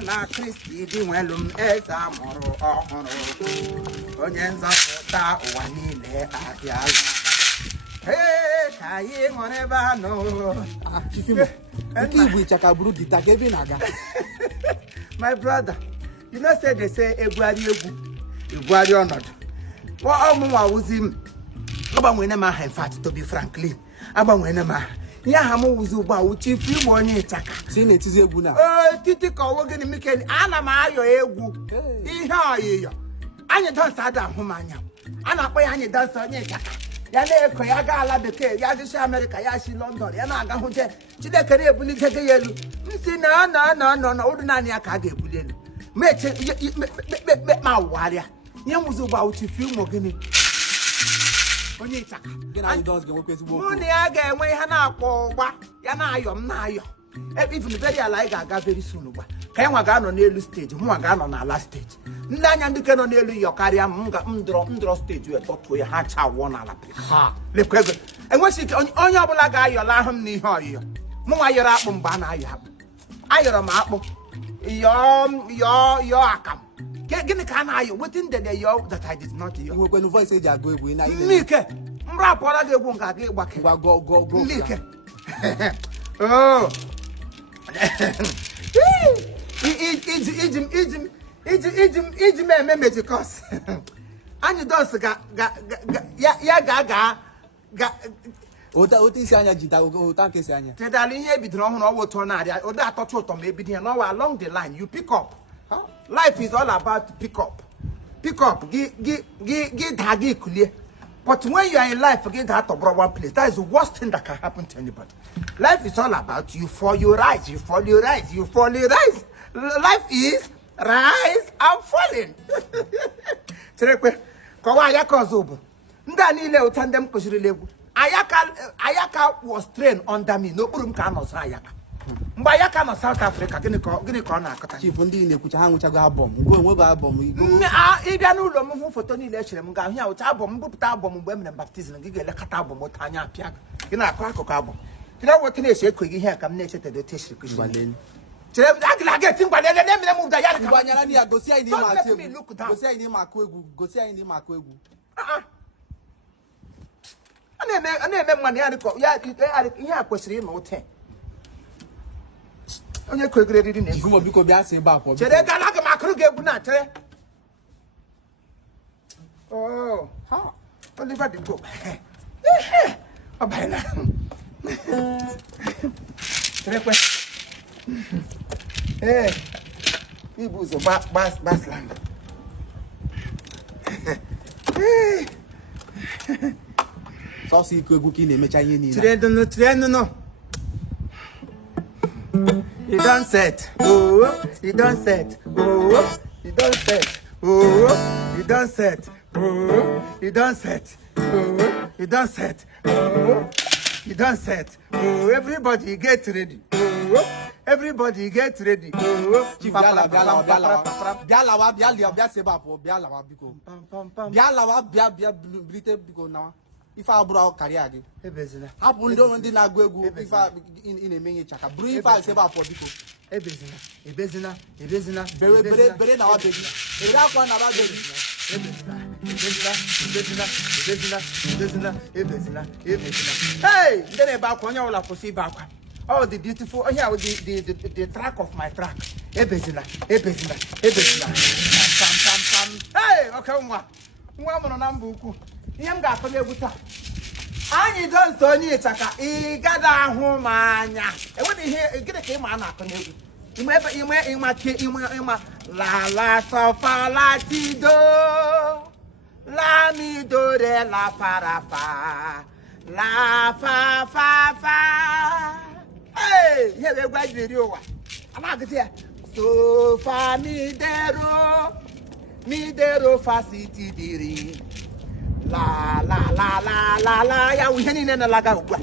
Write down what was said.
na Kristi dị nwelum eze amụrụ ọhụrụ onye nzọpụta ụwa niile ahịa ka anyị nwere ebe anọ nke Igbo ịchaka buru gita ka ebe na-aga. My brother, you know say they say egwuari ọnọdụ ọmụnwa wuzi m agbanwere m aha, in fact, to be frankly agbanwere m aha ihe aha m wuzi ugbu a Chief Igbo onye ịchaka si na-etizi egwu na titi ka ọwụ gịnị Mikel ana m ayọ egwu ihe ọyịyọ anyị dansa ada ahụ m anya a na-akpọ ya anyị dansa onye ịchaka ya na-eko ya gaa ala bekee ya dịsi Amerịka ya si London ya na-aga hụje Chineke na-ebulite gị ya elu nsi na ụdị naanị ya ka a ga-ebuli elu meche ma wụgharịa ihe nwụzi ugbu a Chief Igbo gịnị onye ịchaka mụ na ya ga-enwe ihe na-akpọ ụgba ya na-ayọ m na-ayọ even very ala anyị ga-aga very soon ugba ka anyị nwa ga-anọ n'elu steji mụnwa ga-anọ n'ala steji ndị anya ndị ke nọ n'elu yọ karịa m ndọrọ steji wee tọtuo ya ha cha wụọ n'ala lekwa ego enweghị ike onye ọbụla ga-ayọla ahụ m n'ihe ọyịyọ mụnwa yọrọ akpụ mgbe a na-ayọ akpụ ayọrọ m akpụ yọọ akamụ gịnị ka a na-ayọ wetin dede yọ that I did not yọ nwekwenụ voice eji agụ egwu Mmike mrapụọla gị egwu nga gị gbake Mmike iji m eme mejikọs Anyidons ya ga otu isi anya jita ụta nke isi anya tedala ihe ebidoro ọhụrụ ọwa ụtọ na-arịa ụdị atọcha ụtọ ma ebido ya n'ọwa along the line you pick up. Life is all about pick up gị daa gị kulie. But when you are in life, get out of one place. That is the worst thing that can happen to anybody. Life is all about you fall, you rise, you fall, you rise, you fall, you rise. Life is rise and falling. Cherekwe, kwa Ayaka Ozubulu. Nda niile utandem kushiri legwu. Ayaka was trained under me. No problem ka no sa Ayaka. Mgbe Ayaka no South Africa, gịnị ka ọ na-akọta? Chief ndị na-ekwucha ha nwụchago album. Ngo enwebe album Igbo. Ịbịa n'ụlọ m hụ foto niile echere m ga-ahụ ya ụcha album mbupụta album mgbe m mere baptizim gị ga-elekọta album otu anya apịa gị na-akọ akụkụ album. Kina wote na-eche ekweghị ihe ka m na-echeta do teshiri kushi. Chere m agịla ga-eti mgbalele na-emere m ụda ya ka gbanyara ndị ya gosi anyị n'ime atụ egwu. Gosi anyị n'ime akụ egwu. Gosi anyị n'ime akụ egwu. A na-eme mmanụ ya dịka ihe a kwesịrị ịnọ ụte. Onye kwegere eriri na egwu biko bịa sị ebe akwọ. Chere gala gị makụrụ gị egwu na chere. Oh, ha. Oliver the Pope. Oh, by now. Cherekwe. Eh. Igbo zo basland. Sọsọ iko egwu ka ị na-emecha ihe niile. Tire no. You done set. Oh, you done set. Oh, you done set. Oh, you done set. Oh, you done set. Oh, you done set. Oh, you done set. Oh, everybody get ready. Oh, everybody get ready. Oh, bialawa seba po bialawa biko. Bialawa blite biko na. Ife abụrụ karịa gị ebezina hapụ ndị na-agụ egwu ife ị na-emenye chaka buru ife a sebe afọ biko ebezina bere na wa bebi ere akwa na ba bebi ebezina hey ndị na-ebe akwa onye ọbụla kwụsị ibe akwa oh the beautiful oh yeah the track of my track ebezina pam hey okay nwa mụrụ na mba ukwu ihe m ga-akọ n'egwu taa Anyidons onye ịchaka ị gada ahụ m anya enwere ihe gịnị ka ịma a na-akọ n'egwu ịma la sofa la tido la mi do re la farafa la fa hey ihe bụ egwu anyị jiri ụwa ana-agụta ya sofa midero fasiti diri la ya ihe niile na-alaga ugbu a